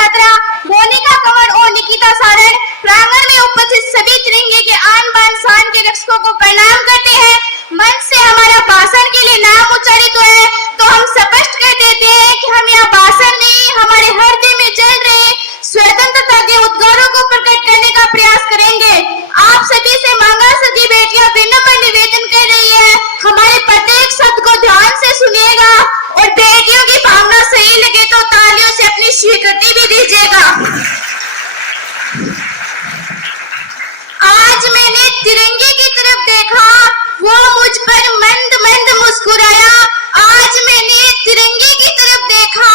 छात्रा मोनिका कंवर और निकिता सारण प्रांगण में उपस्थित सभी तिरंगे के आन बान शान के रक्षकों को प्रणाम करते हैं। मंच से हमारा भाषण के लिए नाम उच्चारित हुआ है तो हम स्पष्ट कर देते हैं कि हम यह भाषण नहीं, हमारे हृदय में जल रहे स्वतंत्रता के उद्गारों को प्रकट करने का प्रयास करेंगे। आप सभी से मांगा सभी बेटियां विनम्र निवेदन कर रही है, हमारे प्रत्येक शब्द को ध्यान से सुनिएगा और बेटियों की भावना सही लगे तो तालियों से अपनी स्वीकृति भी दीजिएगा। आज मैंने तिरंगे की तरफ देखा, वो मुझ पर मंद मंद मुस्कुराया। आज मैंने तिरंगे की तरफ देखा,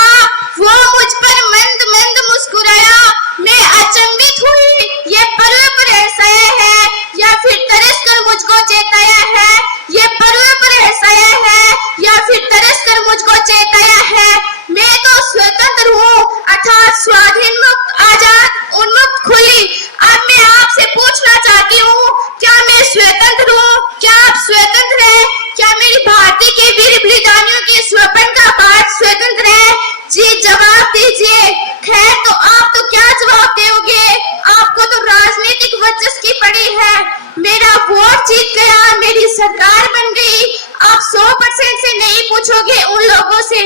वो मुझ पर मंद मंद मुस्कुराया। मैं अचंभित हुई, ये पर्व पर हंसाया है या फिर तरस कर मुझको चेताया है। ये पर्व पर हंसाया है या फिर तरस कर मुझको चेताया है। मैं तो स्वतंत्र हूँ, अर्थात स्वाधीन, मुक्त, आजाद, उन्मुक्त, खुली। अब मैं आपसे पूछना चाहती हूँ, क्या मैं स्वतंत्र हूँ? क्या आप स्वतंत्र हैं? क्या मेरी भारती के वीर बलिदानियों के स्वप्न का भारत स्वतंत्र है? जी जवाब दीजिए। खैर तो आप तो क्या जवाब दोगे, आपको तो राजनीतिक वर्चस्व की पड़ी है। मेरा वोट जीत गया, मेरी सरकार बन गई। आप 100% से नहीं पूछोगे उन लोगों से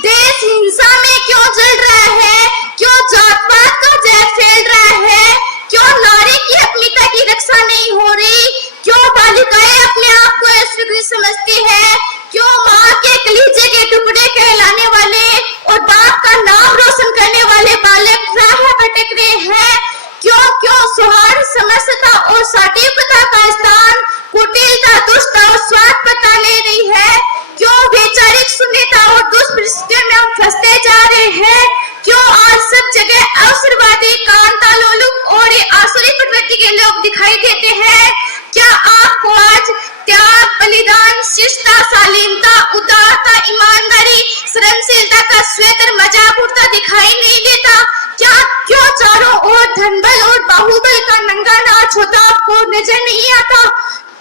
देश हिंसा में क्यों जल रहा है, क्यों जात-पात का जहर फैल रहा है, क्यों नारी की अस्मिता की रक्षा नहीं हो रही, क्यों बालिकाएं अपने आप को अस्वीकृत समझती है, क्यों माँ के कलीजे के टुकड़े कहलाने वाले और बाप का नाम रोशन करने वाले बालक राह भटक रहे हैं, क्यों सौहार्द, समरसता और सात्विकता का स्थान कुटिलता, दुष्टता और स्वार्थ पता ले रही है, क्यों वैचारिक शून्यता और दुष्परिस्थितियों में हम फंसते जा रहे हैं, क्यों आज सब जगह अवसरवादी, कांता लोलुप और आसुरी प्रवृत्ति के लोग दिखाई देते हैं। क्या आपको आज त्याग, बलिदान, शिष्टता, शालीनता, उदारता, ईमानदारी, श्रमशीलता का स्वेतर मजाक उड़ता दिखाई नहीं देता? क्या क्यों चारों ओर धनबल और बाहुबल का नंगा नाच होता आपको नजर नहीं आता?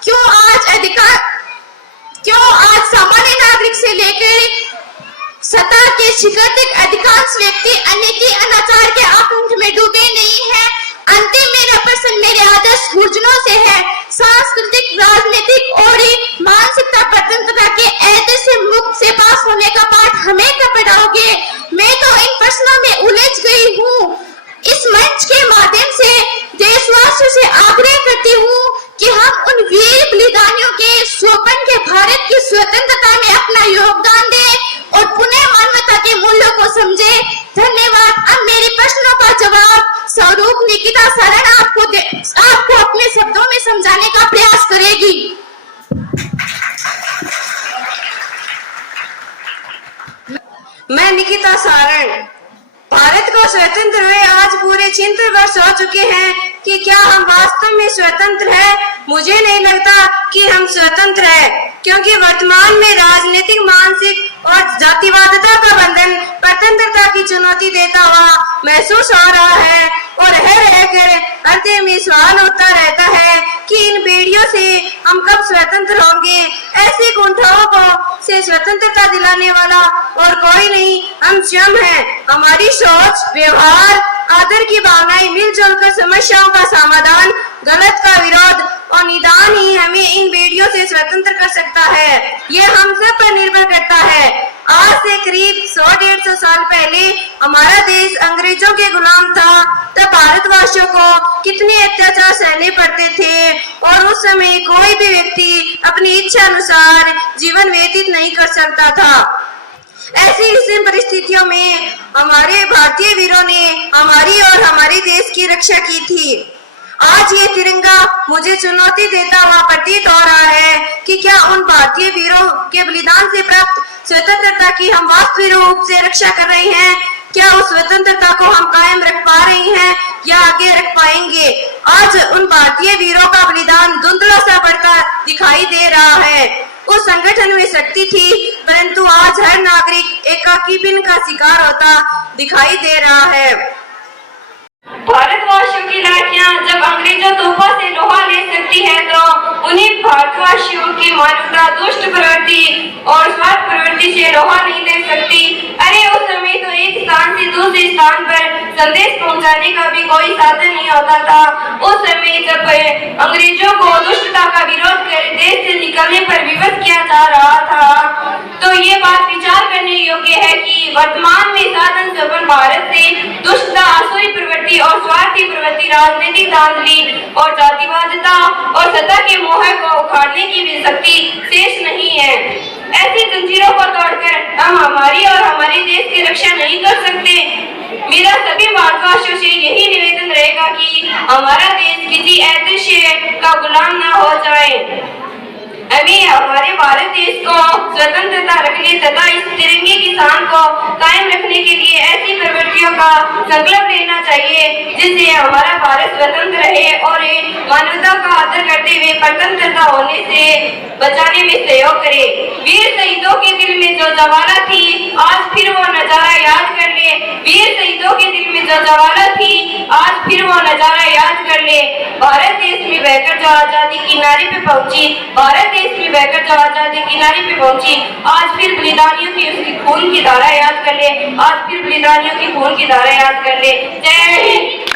क्यों आज सामान्य नागरिक से लेकर सत्ता के शिखर तक अधिकांश व्यक्ति अनीति, अनाचार के आकुंठ में डूबे नहीं है? अंतिम मेरा प्रश्न मेरे आदर्श गुर्जरों से है, सांस्कृतिक, राजनीतिक और मानसिकता स्वतंत्रता के ऐसे से मुक्त से पास होने का पाठ हमें कब पढ़ाओगे? मैं तो इन प्रश्नों में उलझ गई हूँ। इस मंच के माध्यम से देशवासियों से आग्रह करती हूँ कि हम उन वीर बलिदानियों के स्वप्न के भारत की स्वतंत्रता में अपना योगदान दें और पुनः मानवता के मूल्यों को समझें। धन्यवाद। अब मेरे प्रश्नों का जवाब स्वरूप निकिता सारण आपको अपने शब्दों में समझाने का प्रयास करेगी। मैं निकिता सारण। भारत को स्वतंत्र हुए आज पूरे 76 वर्ष हो चुके हैं कि क्या हम वास्तव में स्वतंत्र हैं? मुझे नहीं लगता कि हम स्वतंत्र हैं, क्योंकि वर्तमान में राजनीतिक, मानसिक और जातिवादता का बंधन स्वतंत्रता की चुनौती देता हुआ महसूस हो रहा है और रहकर हृदय में सवाल उठता रहता है कि इन पीढ़ियों से हम कब स्वतंत्र होंगे। ऐसी कुंठाओं को से स्वतंत्रता दिलाने वाला और कोई नहीं, हम स्वयं हैं। हमारी सोच, व्यवहार, आदर की भावनाएं मिलजुल कर समस्याओं का समाधान, गलत का विरोध और निदान ही हमें इन बेड़ियों से स्वतंत्र कर सकता है। ये हम सब पर निर्भर करता है। आज से करीब 100-150 साल पहले हमारा देश अंग्रेजों के गुलाम था, तब भारतवासियों को कितने अत्याचार सहने पड़ते थे और उस समय कोई भी व्यक्ति अपनी इच्छा अनुसार जीवन व्यतीत नहीं कर सकता था। ऐसी विषम परिस्थितियों में हमारे भारतीय वीरों ने हमारी और हमारे देश की रक्षा की थी। आज ये तिरंगा मुझे चुनौती देता हुआ प्रतीत हो रहा है कि क्या उन भारतीय वीरों के बलिदान से प्राप्त स्वतंत्रता की हम वास्तविक रूप से रक्षा कर रहे हैं? क्या उस स्वतंत्रता को हम कायम रख पा रहे हैं या आगे रख पाएंगे? आज उन भारतीय वीरों का बलिदान धुंधला सा बढ़ता दिखाई दे रहा है। उस संगठन में शक्ति थी, परंतु आज हर नागरिक एकाकीपन का शिकार होता दिखाई दे रहा है। भारतवासियों की लड़कियां जब अंग्रेजों तोपों से लोहा ले सकती है तो उन्हीं भारतवासियों की मानवता दुष्ट प्रवृत्ति और स्वार्थ प्रवृत्ति से लोहा नहीं ले सकती। अरे उस समय तो एक स्थान से दूसरे स्थान पर संदेश पहुंचाने का भी कोई साधन नहीं होता था। उस समय जब अंग्रेजों को दुष्टता का विरोध कर देश से निकलने पर विवश किया जा रहा था, तो ये बात विचार करने योग्य है कि वर्तमान में साधन संपन्न भारत से दुष्टता, असुरी प्रवृत्ति और स्वार्थी प्रवृत्ति, राजनीतिक धांधली और जातिवादिता और सत्ता के मोह को उखाड़ने की भी शक्ति शेष नहीं है। ऐसी जंजीरों को तोड़कर हम हमारी और हमारे देश की रक्षा नहीं कर सकते। मेरा सभी भारतवासियों से यही निवेदन रहेगा कि हमारा देश किसी अदृश्य का गुलाम न हो जाए। हमें हमारे भारत देश को स्वतंत्रता रखने तथा इस तिरंगे की शान को कायम रखने के लिए ऐसी प्रवृत्तियों का संकल्प लेना चाहिए जिससे हमारा भारत स्वतंत्र रहे और मानवता का आदर करते हुए स्वतंत्रता होने से बचाने में सहयोग करे। वीर शहीदों के दिल में जो ज्वाला थी, आज फिर वो नजारा याद कर ले। वीर शहीदों के दिल में जो ज्वाला थी, आज फिर वो नजारा याद कर ले। भारत देश में बहकर जो आजादी किनारे पे पहुंची, भारत देश में बहकर जो आजादी किनारे पे पहुंची, आज फिर बलिदानियों की उसकी खून की धारा याद कर ले। आज फिर बलिदानियों की खून की धारा याद कर ले। जय हिंद।